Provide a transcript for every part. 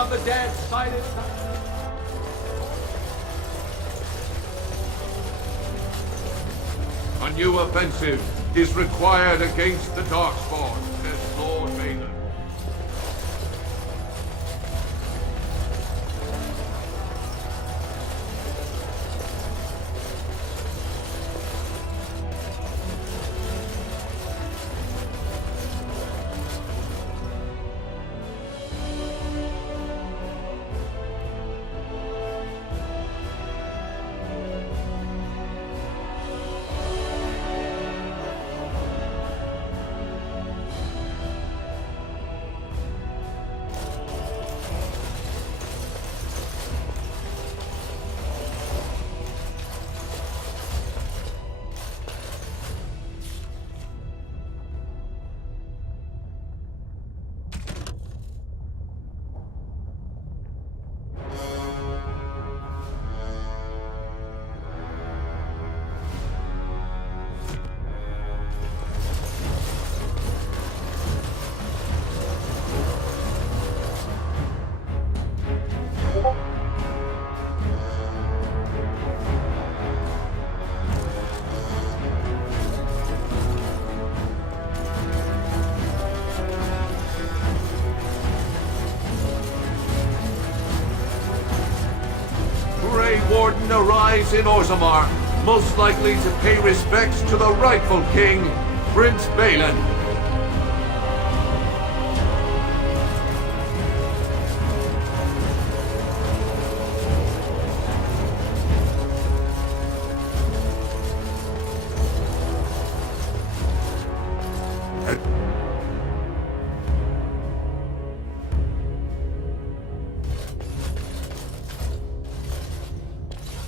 of the dead, silent. A new offensive is required against the Darkspawn, says Lord Balin. Warden arrives in Orzammar, most likely to pay respects to the rightful king, Prince Balin.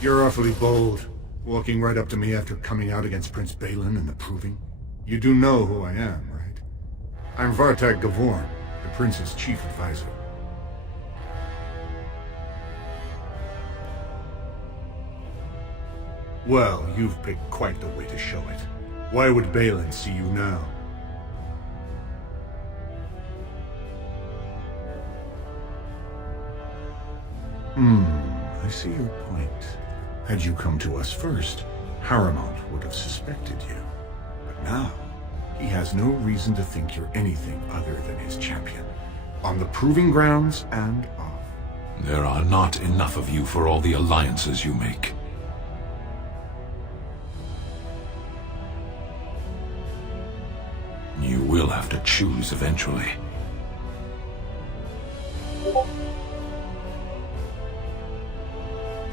You're awfully bold, walking right up to me after coming out against Prince Balin and the Proving. You do know who I am, right? I'm Vartag Gavorn, the prince's chief advisor. Well, you've picked quite the way to show it. Why would Balin see you now? I see your point. Had you come to us first, Harrowmont would have suspected you. But now, he has no reason to think you're anything other than his champion. On the Proving Grounds and off. There are not enough of you for all the alliances you make. You will have to choose eventually.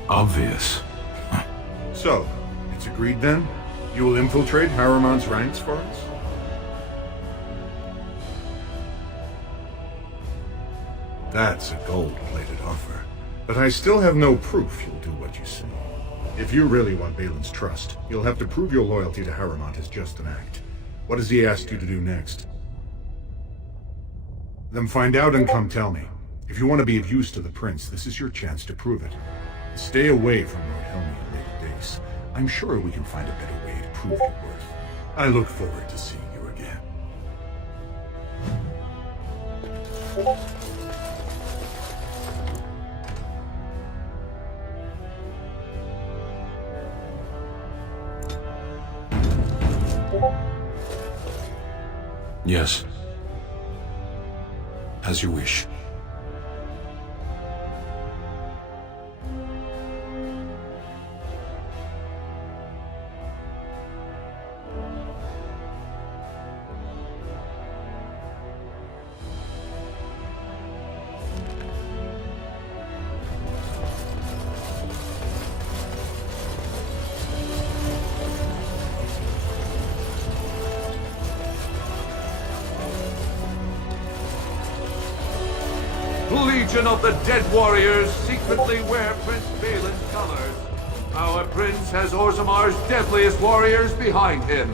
Obvious. So, it's agreed then? You will infiltrate Harrowmont's ranks for us? That's a gold-plated offer. But I still have no proof you'll do what you say. If you really want Balin's trust, you'll have to prove your loyalty to Harrowmont is just an act. What has he asked you to do next? Then find out and come tell me. If you want to be of use to the prince, this is your chance to prove it. Stay away from Lord Helmi and Lady Dace. I'm sure we can find a better way to prove your worth. I look forward to seeing you again. Yes. As you wish. Legion of the Dead Warriors secretly wear Prince Balin's colors. Our prince has Orzammar's deadliest warriors behind him.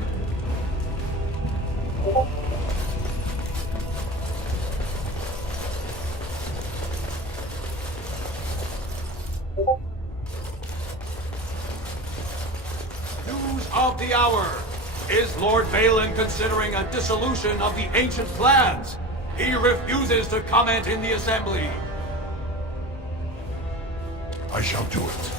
News of the hour. Is Lord Balin considering a dissolution of the ancient clans? He refuses to comment in the assembly. I shall do it.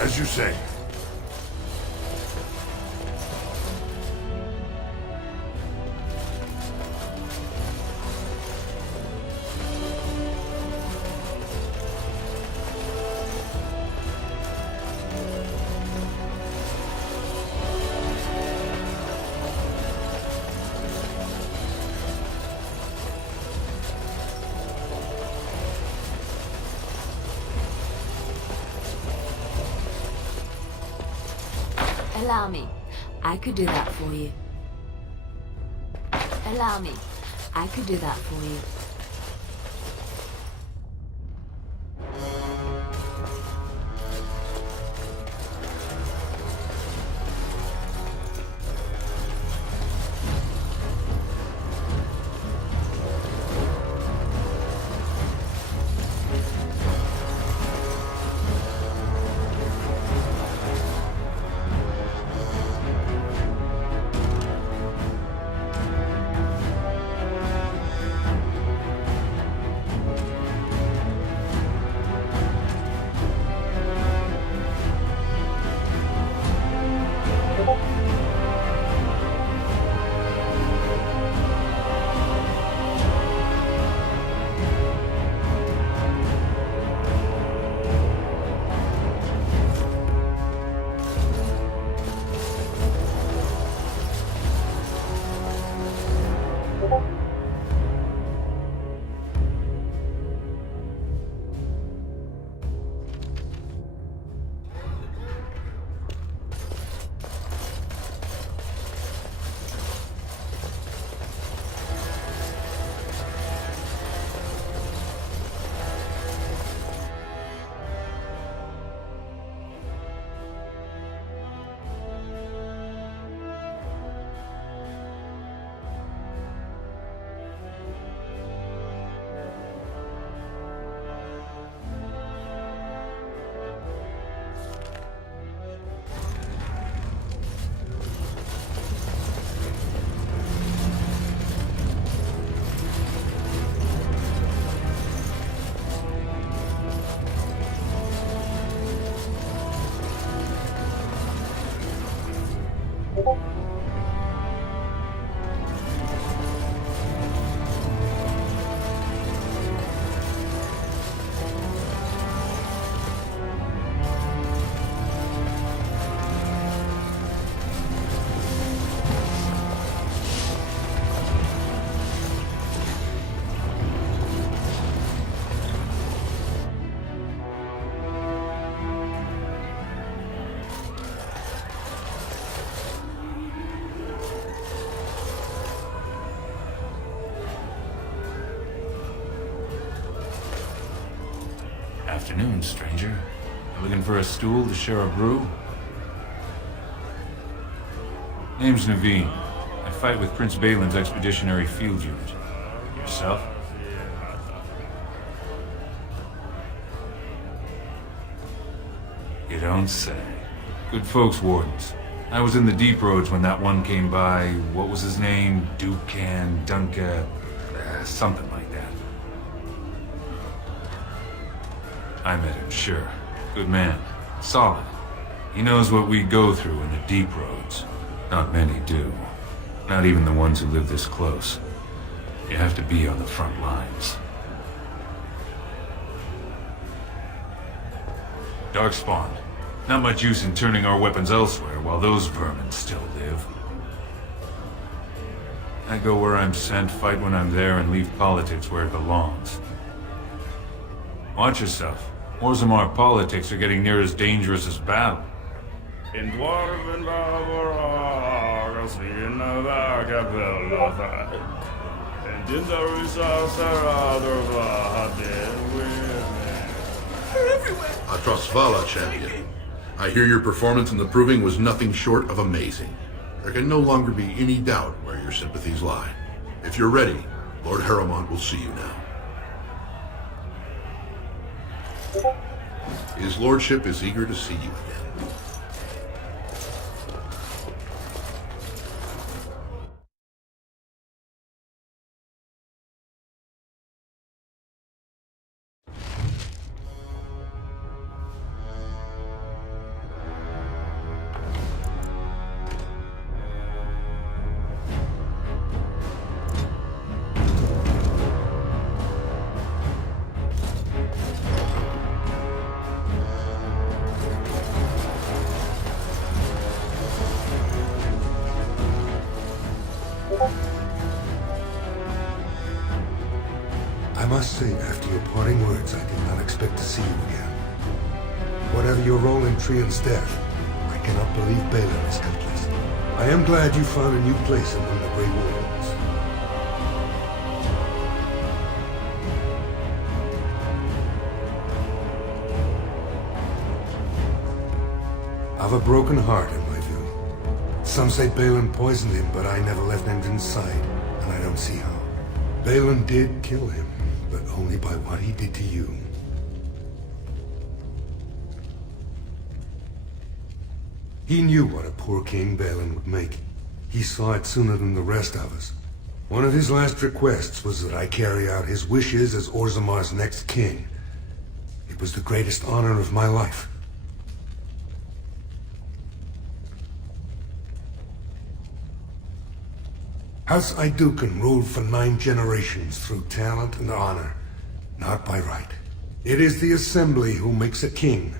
As you say. Allow me. I could do that for you. Allow me. I could do that for you. Afternoon, stranger. Looking for a stool to share a brew? Name's Naveen. I fight with Prince Balin's expeditionary field unit. Yourself? You don't say. Good folks, Wardens. I was in the deep roads when that one came by. What was his name? Dukan, Dunka, something like that. I met him, sure. Good man. Solid. He knows what we go through in the deep roads. Not many do. Not even the ones who live this close. You have to be on the front lines. Darkspawn. Not much use in turning our weapons elsewhere while those vermin still live. I go where I'm sent, fight when I'm there, and leave politics where it belongs. Watch yourself. Orzammar politics are getting near as dangerous as battle. In dwarven Valor, in the Vagabella, and in the resource have been with me. A Trosvala champion. I hear your performance in the Proving was nothing short of amazing. There can no longer be any doubt where your sympathies lie. If you're ready, Lord Harrowmont will see you now. His lordship is eager to see you again. I must say, after your parting words, I did not expect to see you again. Whatever your role in Trion's death, I cannot believe Balin is helpless. I am glad you found a new place among the Grey Wolves. I've a broken heart, in my view. Some say Balin poisoned him, but I never left him inside, and I don't see how. Balin did kill him, but only by what he did to you. He knew what a poor king Balin would make. He saw it sooner than the rest of us. One of his last requests was that I carry out his wishes as Orzammar's next king. It was the greatest honor of my life. House Aeducan ruled for 9 generations through talent and honor, not by right. It is the Assembly who makes a king,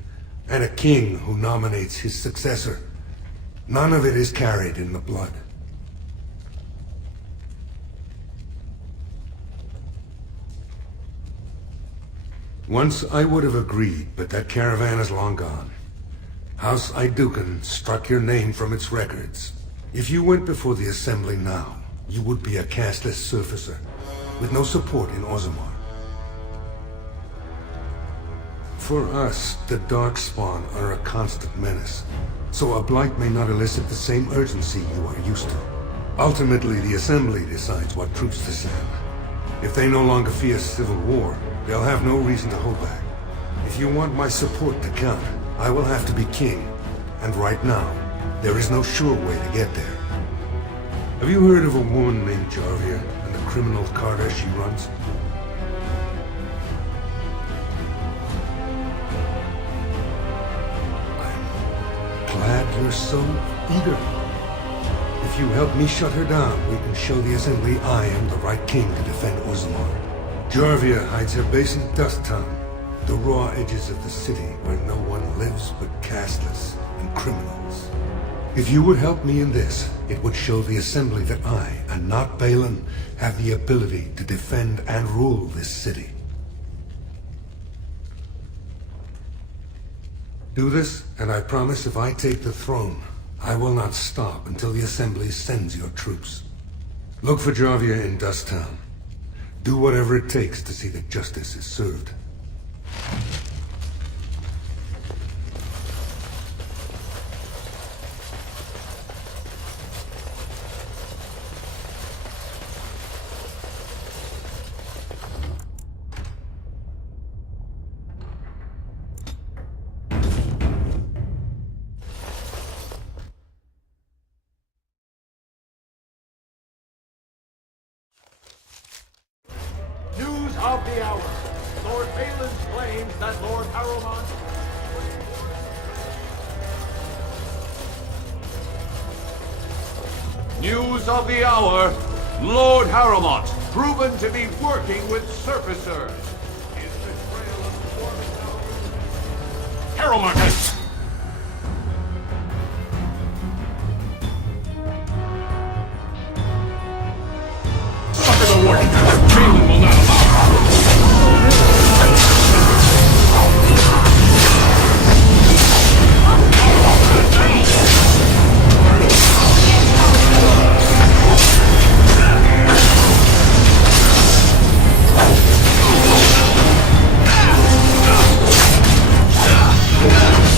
and a king who nominates his successor. None of it is carried in the blood. Once I would have agreed, but that caravan is long gone. House Aeducan struck your name from its records. If you went before the Assembly now, you would be a casteless surfacer, with no support in Orzammar. For us, the Darkspawn are a constant menace, so a blight may not elicit the same urgency you are used to. Ultimately, the Assembly decides what troops to send. If they no longer fear civil war, they'll have no reason to hold back. If you want my support to count, I will have to be king, and right now, there is no sure way to get there. Have you heard of a woman named Jarvia and the criminal carter she runs? I'm glad you're so eager. If you help me shut her down, we can show the Assembly I am the right king to defend Orzammar. Jarvia hides her base in Dust Town, the raw edges of the city where no one lives but casteless and criminals. If you would help me in this, it would show the Assembly that I, and not Balin, have the ability to defend and rule this city. Do this, and I promise if I take the throne, I will not stop until the Assembly sends your troops. Look for Jarvia in Dust Town. Do whatever it takes to see that justice is served. News of the hour. Lord Balin claims that Lord Harrowmont... News of the hour. Lord Harrowmont, proven to be working with surfacers. His betrayal of the Dwarven Harrowmont has... Yeah!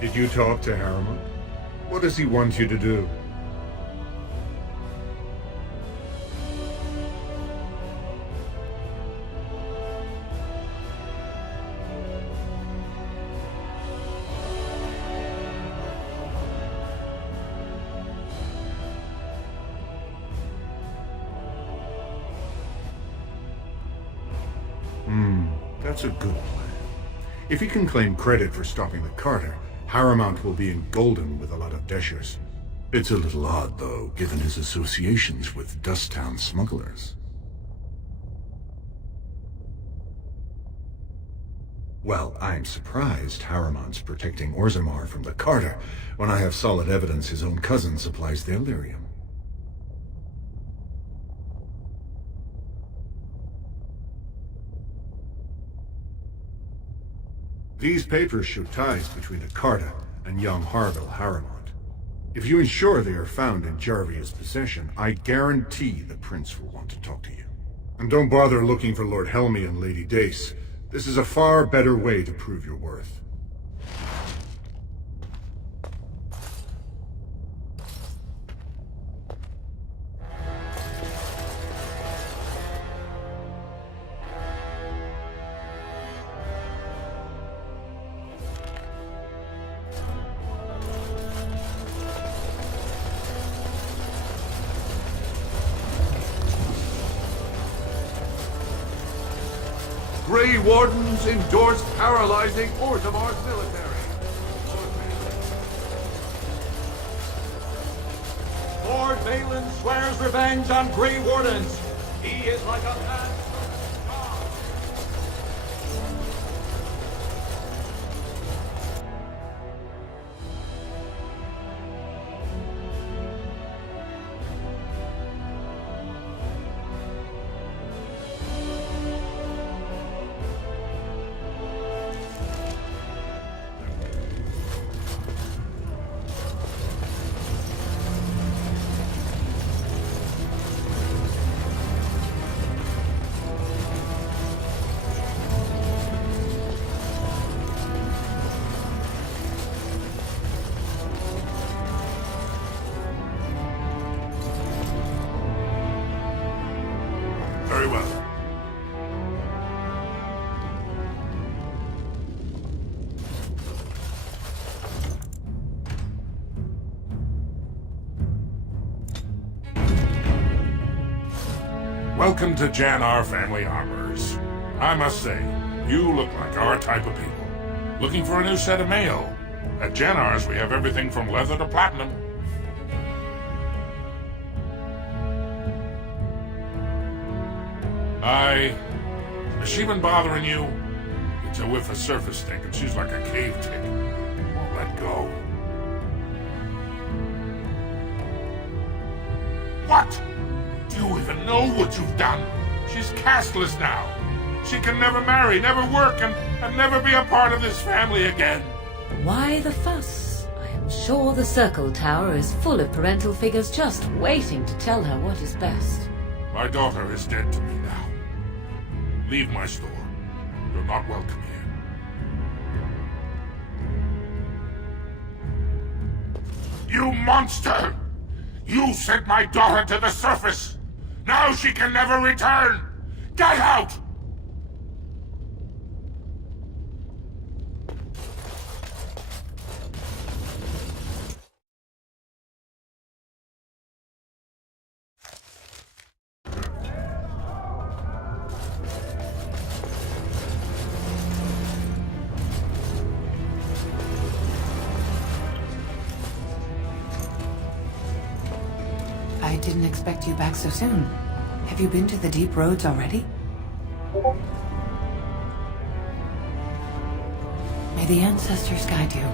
Did you talk to Harriman? What does he want you to do? That's a good plan. If he can claim credit for stopping the Carter, Harrimount will be in Golden with a lot of Deshers. It's a little odd, though, given his associations with Dusttown smugglers. Well, I'm surprised Harrimount's protecting Orzammar from the Carter, when I have solid evidence his own cousin supplies the Illyrium. These papers show ties between the Carta and young Harville Harrimount. If you ensure they are found in Jarvia's possession, I guarantee the Prince will want to talk to you. And don't bother looking for Lord Helmy and Lady Dace. This is a far better way to prove your worth. Grey Wardens endorse paralyzing Orzammar's military. Lord Balin swears revenge on Grey Wardens. He is like a man. Very well. Welcome to Jannar Family Armors. I must say, you look like our type of people. Looking for a new set of mail? At Jannar's, we have everything from leather to platinum. Has she been bothering you? It's a whiff of surface stink, and she's like a cave tick. Won't let go. What? Do you even know what you've done? She's castless now. She can never marry, never work, and never be a part of this family again. Why the fuss? I am sure the Circle Tower is full of parental figures just waiting to tell her what is best. My daughter is dead to me now. Leave my store. You're not welcome here. You monster! You sent my daughter to the surface! Now she can never return! Get out! I didn't expect you back so soon. Have you been to the deep roads already? May the ancestors guide you.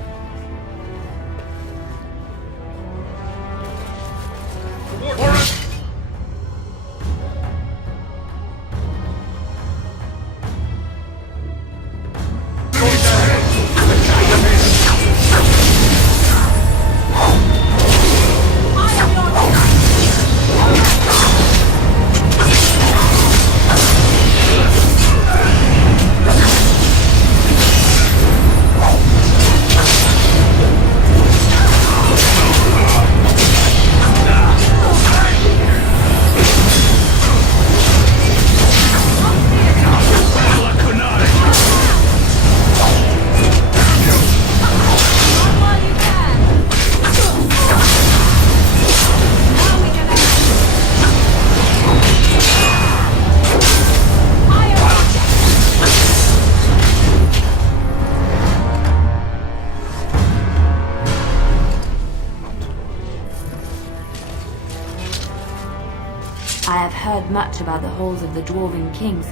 heard much about the halls of the Dwarven Kings.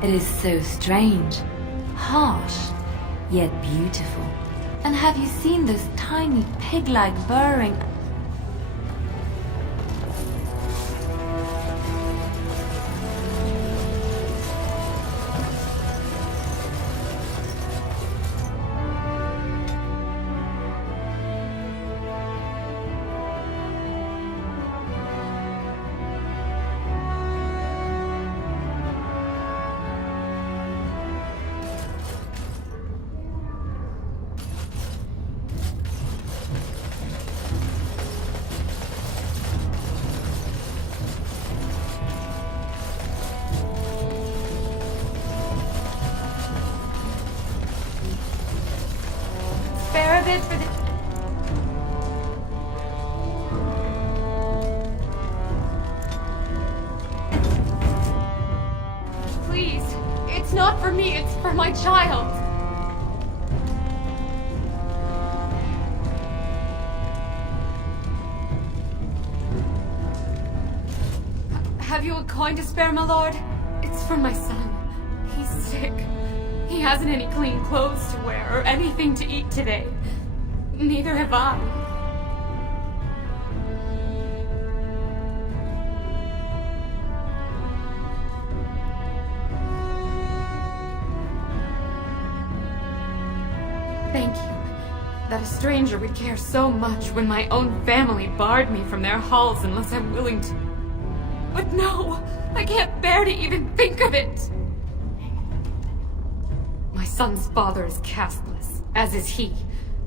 It is so strange, harsh, yet beautiful. And have you seen those tiny pig-like burrowing... Spare a bit for the... Please, it's not for me, it's for my child. Have you a coin to spare, my lord? It's for my son. He's sick. He hasn't any clean clothes to wear or anything to eat today. Neither have I. Thank you. That a stranger would care so much when my own family barred me from their halls unless I'm willing to... But no! I can't bear to even think of it! My son's father is casteless, as is he.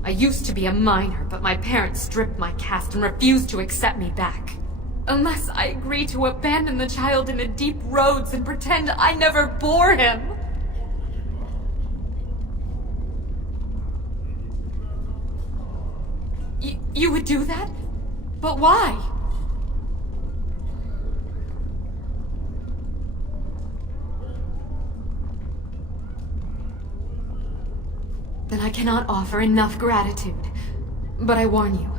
I used to be a minor, but my parents stripped my caste and refused to accept me back. Unless I agree to abandon the child in the deep roads and pretend I never bore him. You would do that? But why? Then I cannot offer enough gratitude. But I warn you,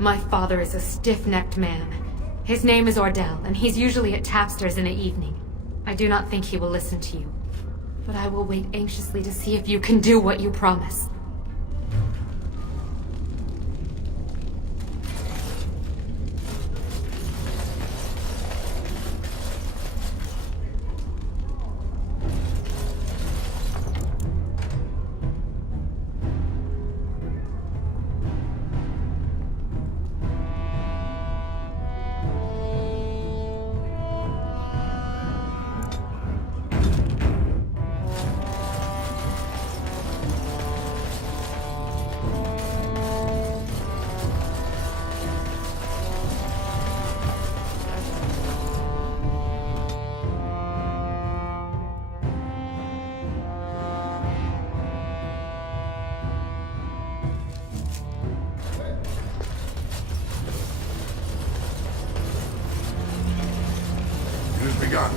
my father is a stiff-necked man. His name is Ordell, and he's usually at Tapster's in the evening. I do not think he will listen to you. But I will wait anxiously to see if you can do what you promise. Begun.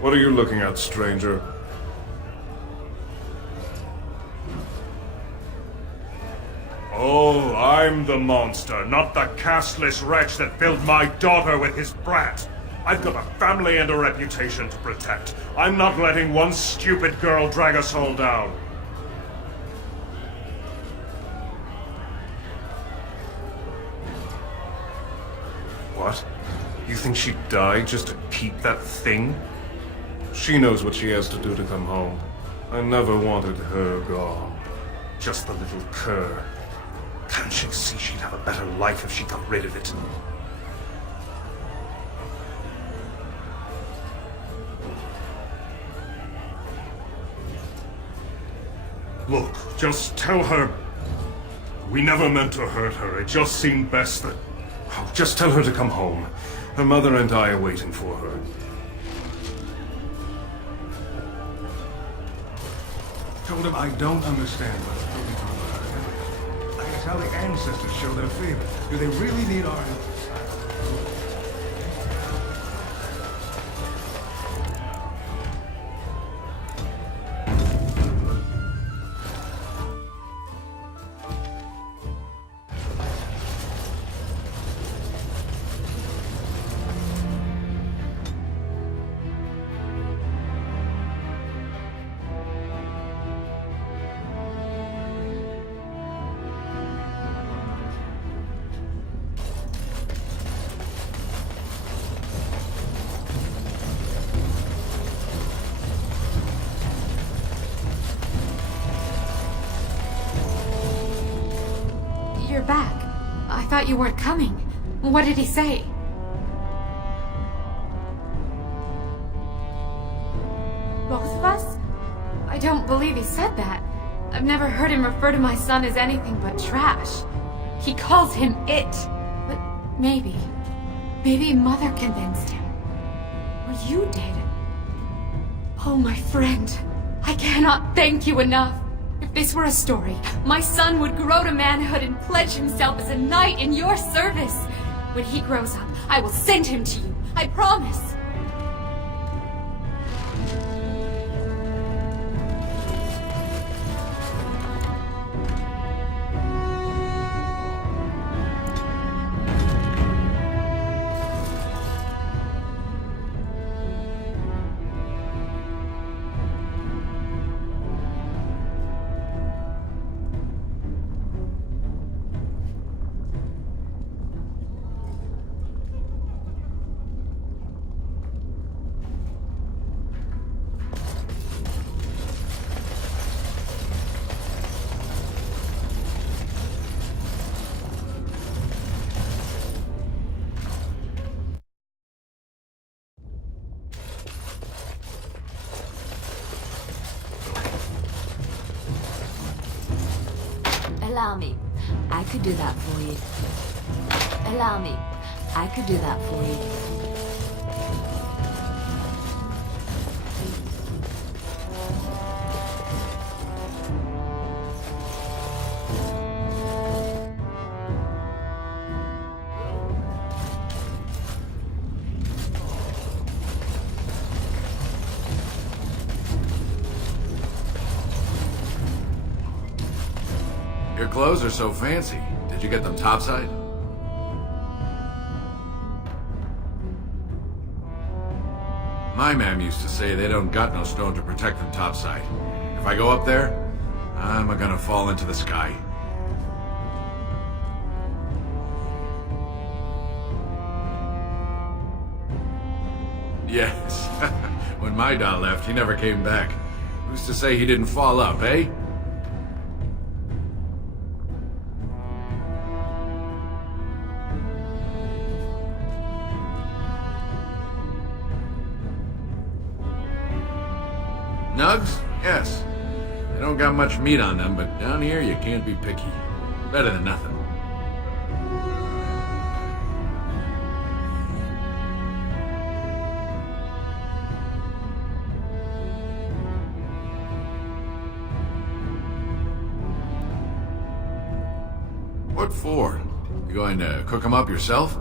What are you looking at, stranger? Oh, I'm the monster, not the casteless wretch that filled my daughter with his brat. I've got a family and a reputation to protect. I'm not letting one stupid girl drag us all down. What? You think she'd die just to keep that thing? She knows what she has to do to come home. I never wanted her gone. Just the little cur. Can't she see she'd have a better life if she got rid of it? Look, just tell her we never meant to hurt her. It just seemed best that... Oh, just tell her to come home. Her mother and I are waiting for her. Told him I don't understand what's going on. I guess how the ancestors show their favor. Do they really need our help? you're back. I thought you weren't coming. What did he say? Both of us? I don't believe he said that. I've never heard him refer to my son as anything but trash. He calls him it. But maybe Mother convinced him. Or you did. Oh, my friend. I cannot thank you enough. If this were a story, my son would grow to manhood and pledge himself as a knight in your service. When he grows up, I will send him to you. I promise. Allow me. I could do that for you. Allow me. I could do that for you. Your clothes are so fancy. Did you get them topside? My ma'am used to say they don't got no stone to protect them topside. If I go up there, I'm gonna fall into the sky. Yes. When my da left, he never came back. Who's to say he didn't fall up, eh? Nugs? Yes. They don't got much meat on them, but down here you can't be picky. Better than nothing. What for? You going to cook them up yourself?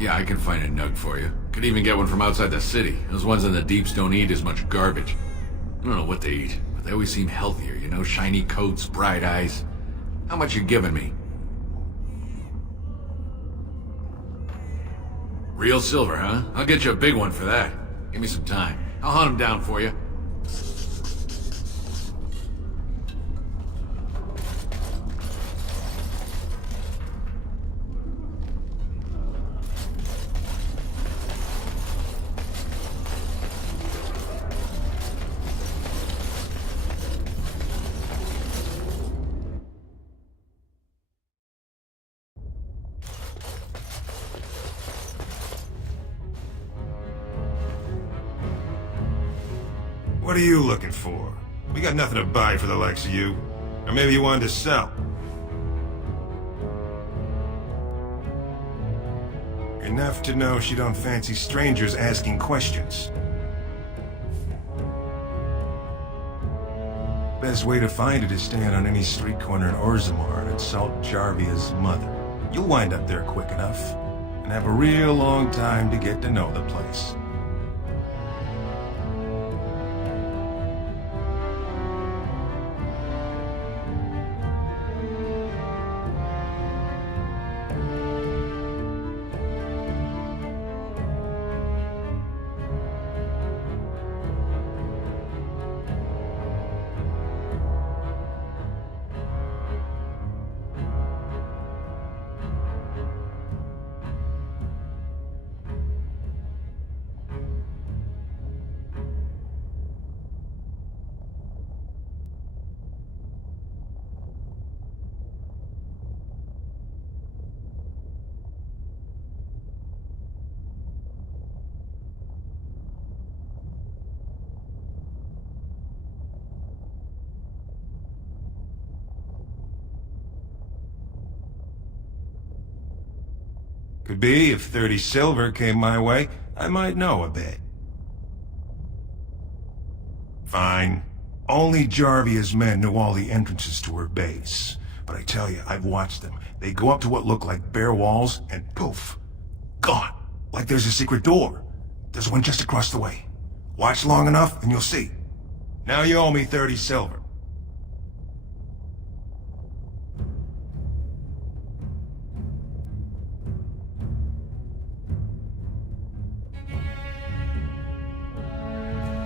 Yeah, I can find a nug for you. Could even get one from outside the city. Those ones in the deeps don't eat as much garbage. I don't know what they eat, but they always seem healthier, you know? Shiny coats, bright eyes. How much you giving me? Real silver, huh? I'll get you a big one for that. Give me some time. I'll hunt him down for you. What are you looking for? We got nothing to buy for the likes of you. Or maybe you wanted to sell. Enough to know she don't fancy strangers asking questions. Best way to find it is stand on any street corner in Orzammar and insult Jarvia's mother. You'll wind up there quick enough, and have a real long time to get to know the place. Could be, if 30 silver came my way, I might know a bit. Fine. Only Jarvia's men know all the entrances to her base. But I tell you, I've watched them. They go up to what look like bare walls, and poof! Gone! Like there's a secret door. There's one just across the way. Watch long enough, and you'll see. Now you owe me 30 silver.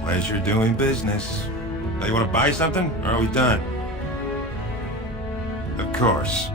Pleasure doing business. Now you want to buy something, or are we done? Of course.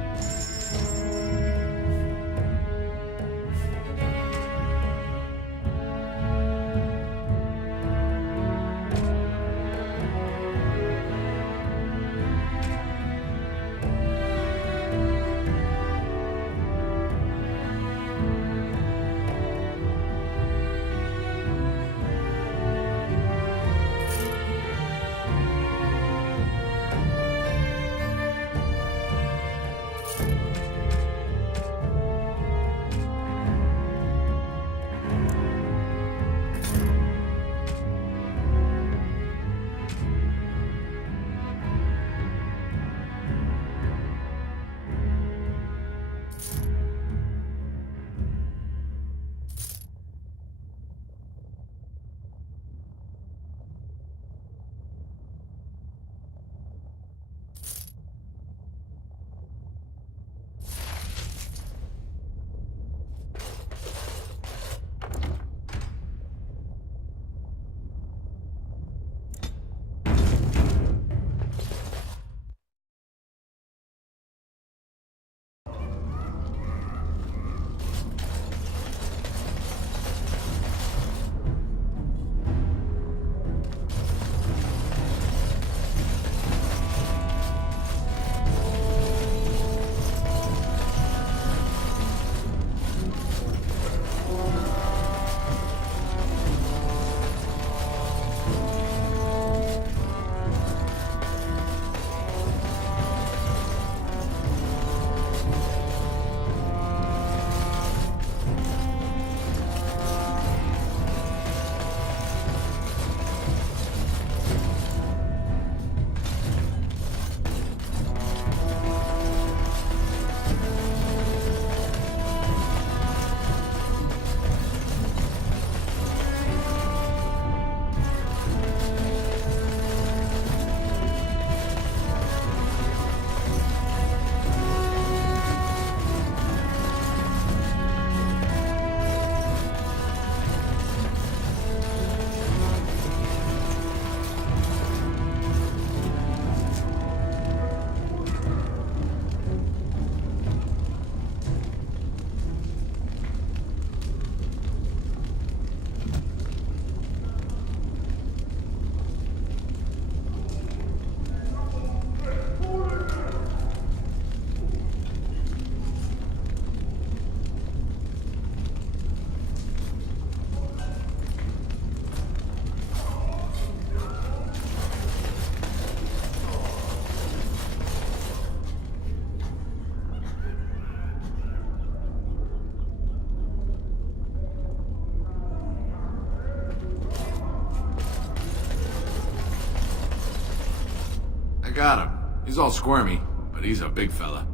got him. He's all squirmy, but he's a big fella.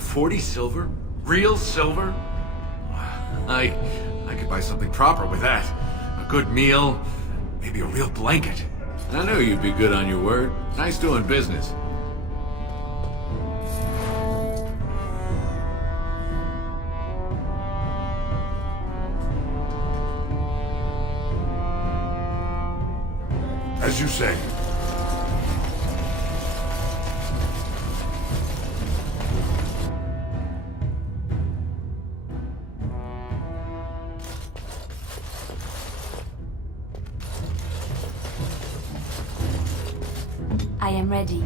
$40 silver? Real silver? I could buy something proper with that. A good meal, maybe a real blanket. I knew you'd be good on your word. Nice doing business. As you say. I am ready.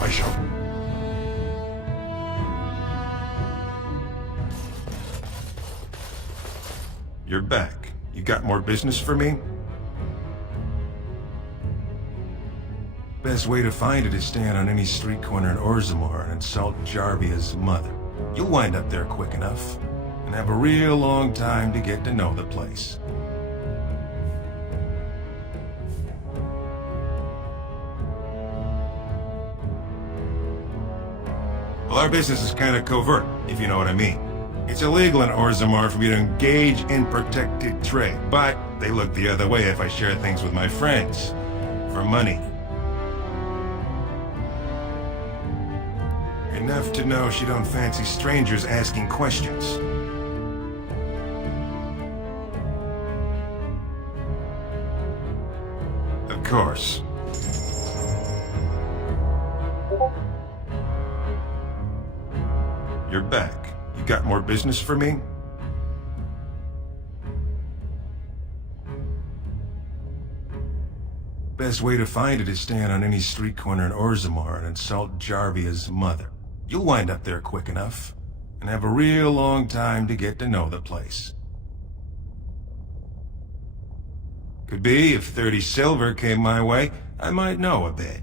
I shall. You're back. You got more business for me? Best way to find it is stand on any street corner in Orzammar and insult Jarvia's mother. You'll wind up there quick enough, and have a real long time to get to know the place. Well, our business is kind of covert, if you know what I mean. It's illegal in Orzammar for me to engage in protected trade, but they look the other way if I share things with my friends. For money. Enough to know she don't fancy strangers asking questions. Of course. You're back. You got more business for me? Best way to find it is stand on any street corner in Orzammar and insult Jarvia's mother. You'll wind up there quick enough, and have a real long time to get to know the place. Could be if 30 silver came my way, I might know a bit.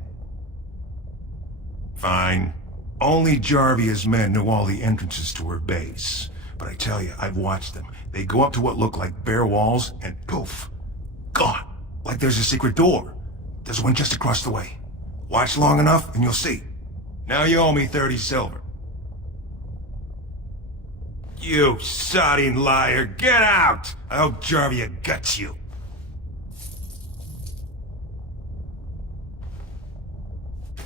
Fine. Only Jarvia's men know all the entrances to her base. But I tell you, I've watched them. They go up to what look like bare walls, and poof, gone. Like there's a secret door. There's one just across the way. Watch long enough, and you'll see. Now you owe me 30 silver. You sodding liar, get out! I hope Jarvia guts you.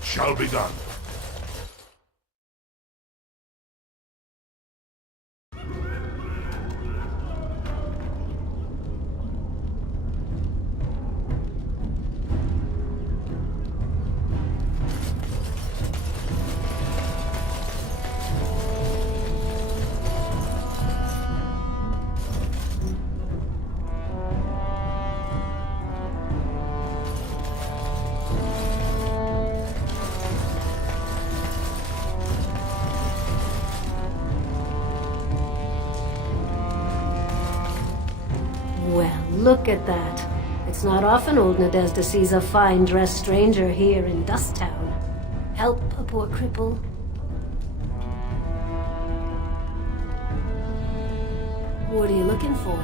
Shall be done. Well, look at that. It's not often old Nadezhda sees a fine-dressed stranger here in Dust Town. Help a poor cripple. What are you looking for?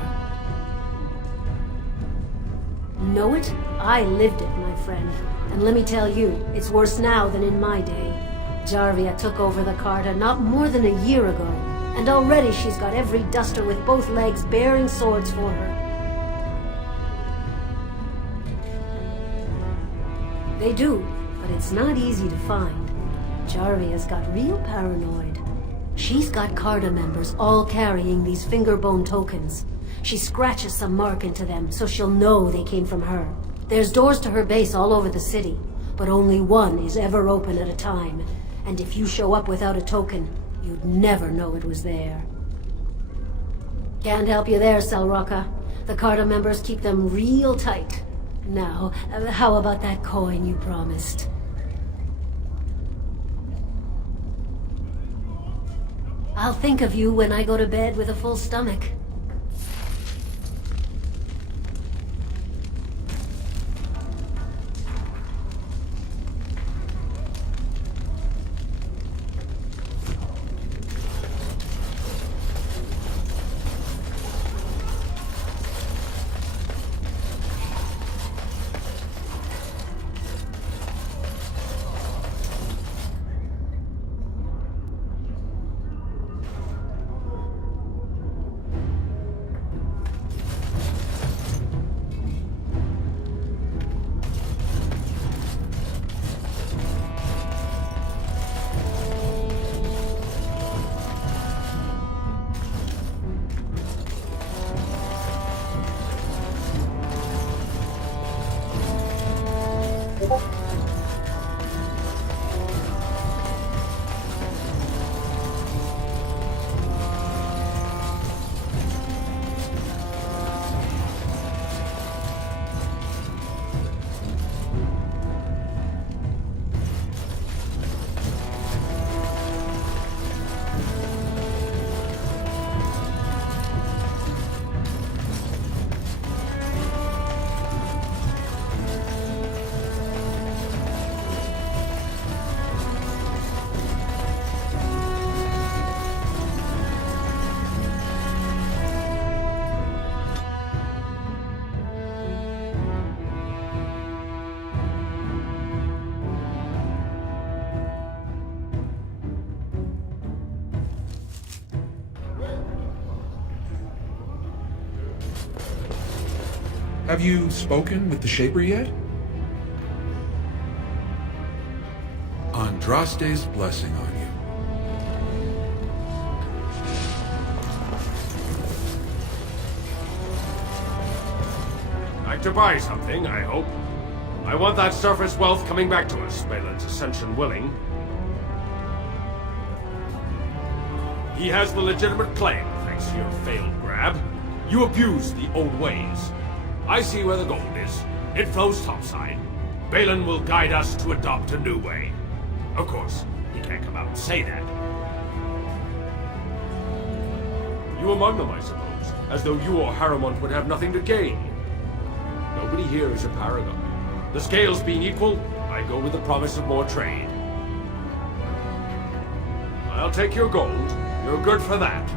Know it? I lived it, my friend. And let me tell you, it's worse now than in my day. Jarvia took over the Carta not more than a year ago, and already she's got every duster with both legs bearing swords for her. They do, but it's not easy to find. Jarvia's got real paranoid. She's got Carta members all carrying these fingerbone tokens. She scratches some mark into them so she'll know they came from her. There's doors to her base all over the city, but only one is ever open at a time. And if you show up without a token, you'd never know it was there. Can't help you there, Selroka. The Carta members keep them real tight. Now, how about that coin you promised? I'll think of you when I go to bed with a full stomach. Have you spoken with the Shaper yet? Andraste's blessing on you. Like to buy something, I hope. I want that surface wealth coming back to us, Balin's ascension willing. He has the legitimate claim, thanks to your failed grab. You abuse the old ways. I see where the gold is. It flows topside. Balin will guide us to adopt a new way. Of course, he can't come out and say that. You among them, I suppose, as though you or Harrowmont would have nothing to gain. Nobody here is a paragon. The scales being equal, I go with the promise of more trade. I'll take your gold. You're good for that.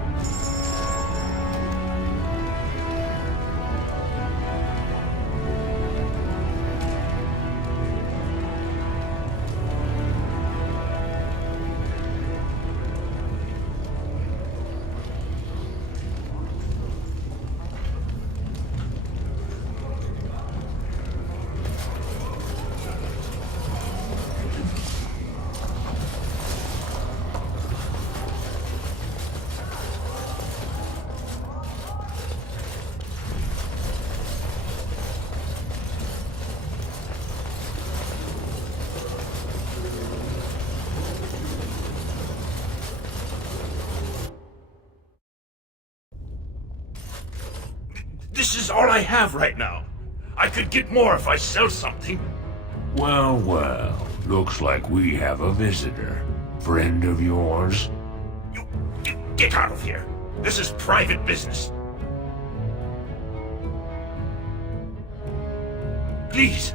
This is all I have right now. I could get more if I sell something. Well, well. Looks like we have a visitor. Friend of yours? Get out of here. This is private business. Please,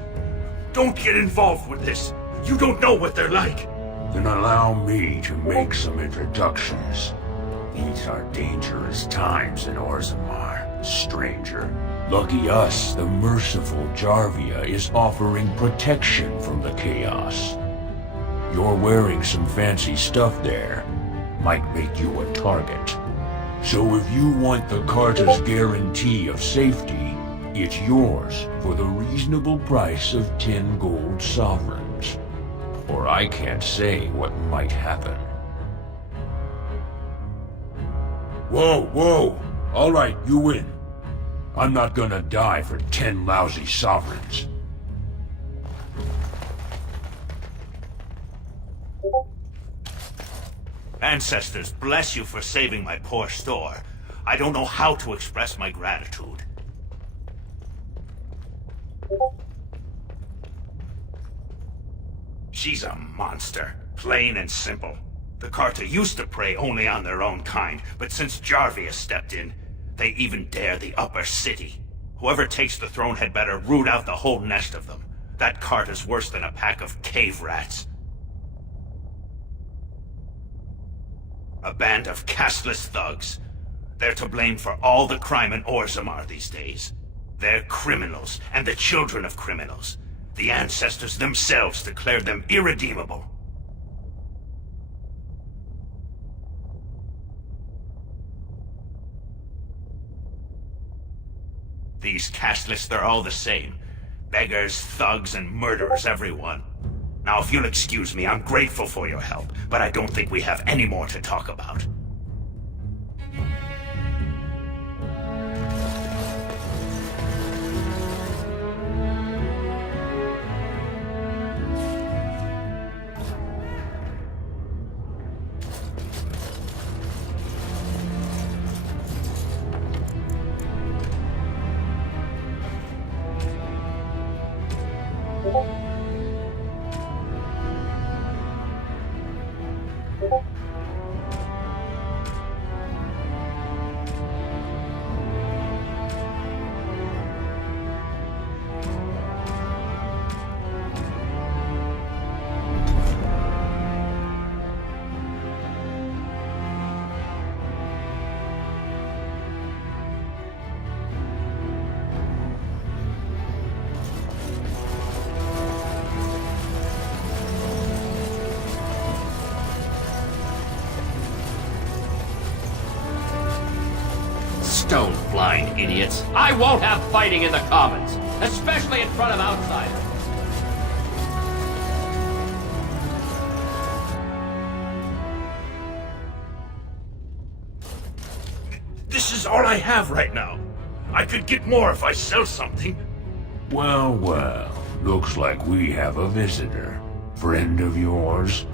don't get involved with this. You don't know what they're like. Then allow me to make some introductions. These are dangerous times in Orzammar, stranger. Lucky us, the merciful Jarvia is offering protection from the chaos. You're wearing some fancy stuff there. Might make you a target. So if you want the Carter's guarantee of safety, it's yours for the reasonable price of 10 gold sovereigns. Or I can't say what might happen. Whoa, whoa! Alright, you win. I'm not gonna die for 10 lousy sovereigns. Ancestors, bless you for saving my poor store. I don't know how to express my gratitude. She's a monster, plain and simple. The Carter used to prey only on their own kind, but since Jarvia stepped in, they even dare the upper city. Whoever takes the throne had better root out the whole nest of them. That Carter's worse than a pack of cave rats. A band of casteless thugs. They're to blame for all the crime in Orzammar these days. They're criminals, and the children of criminals. The ancestors themselves declared them irredeemable. These casteless, they're all the same. Beggars, thugs, and murderers, everyone. Now, if you'll excuse me, I'm grateful for your help, but I don't think we have any more to talk about. Stone-blind idiots. I won't have fighting in the Commons, especially in front of outsiders. This is all I have right now. I could get more if I sell something. Well, well. Looks like we have a visitor. Friend of yours?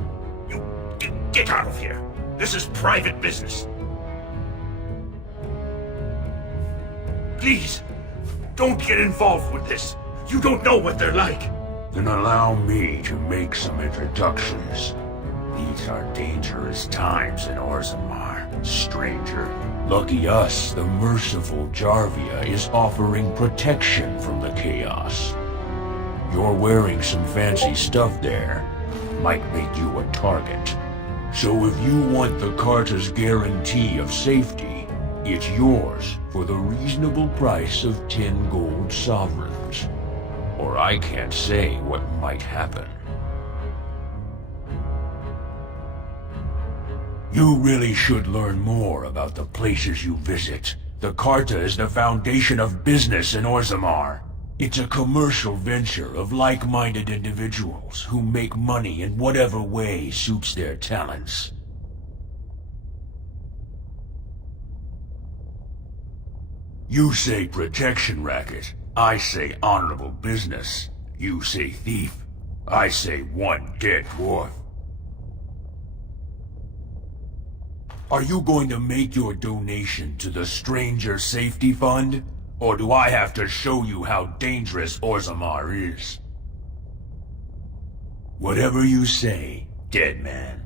Get out of here. This is private business. Please, don't get involved with this. You don't know what they're like. Then allow me to make some introductions. These are dangerous times in Orzammar, stranger. Lucky us, the merciful Jarvia is offering protection from the chaos. You're wearing some fancy stuff there. Might make you a target. So if you want the Carter's guarantee of safety, it's yours for the reasonable price of 10 gold sovereigns. Or I can't say what might happen. You really should learn more about the places you visit. The Carta is the foundation of business in Orzammar. It's a commercial venture of like-minded individuals who make money in whatever way suits their talents. You say protection racket. I say honorable business. You say thief. I say one dead dwarf. Are you going to make your donation to the Stranger Safety Fund? Or do I have to show you how dangerous Orzammar is? Whatever you say, dead man.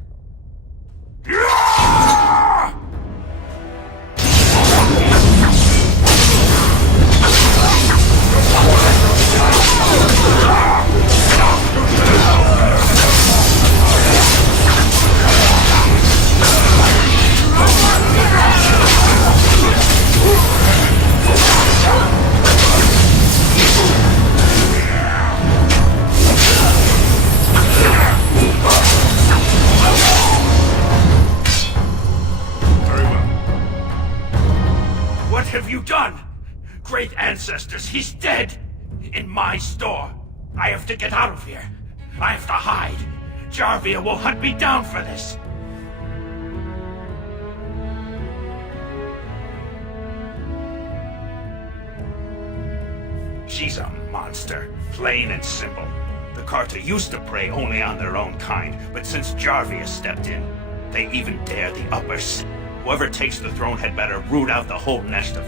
you done? Great ancestors, he's dead! In my store. I have to get out of here. I have to hide. Jarvia will hunt me down for this. She's a monster, plain and simple. The Carta used to prey only on their own kind, but since Jarvia stepped in, they even dare the upper city. Whoever takes the throne had better root out the whole nest of...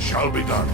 Shall be done.